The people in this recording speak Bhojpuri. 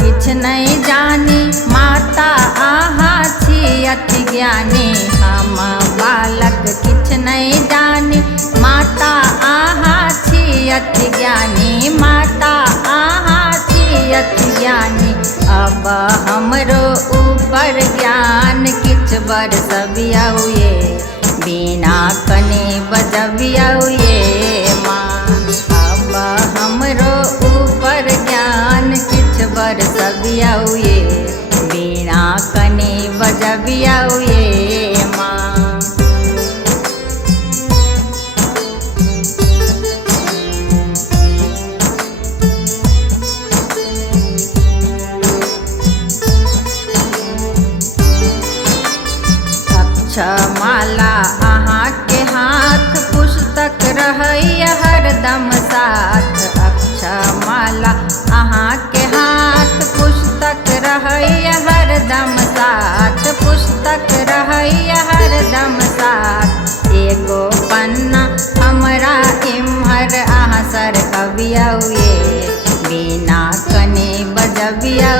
किछ नहीं जानी माता आहा छी अति ज्ञानी। हम बालक किछ नहीं जानी माता आहा छी अति ज्ञानी। माता आहा छी अति ज्ञानी। अब हमरो ऊपर ज्ञान किछ बरसबियौ ये बिना कने बजबियौ ये माँ। अब हमरो ऊपर ज्ञान किछ बरसबियौ ये बिना कने बजबियौ ये माँ। अक्षमाला अहाँ के हाथ पुस्तक रहैय हरदम साथ। अक्षमाला अहाँ के हाथ पुस्तक रहैय हरदम साथ। पुस्तक रहैय हरदम साथ। एगो पन्ना हमरा इम्हर अहाँ सरकबियौ ये बिना कने बजबियौ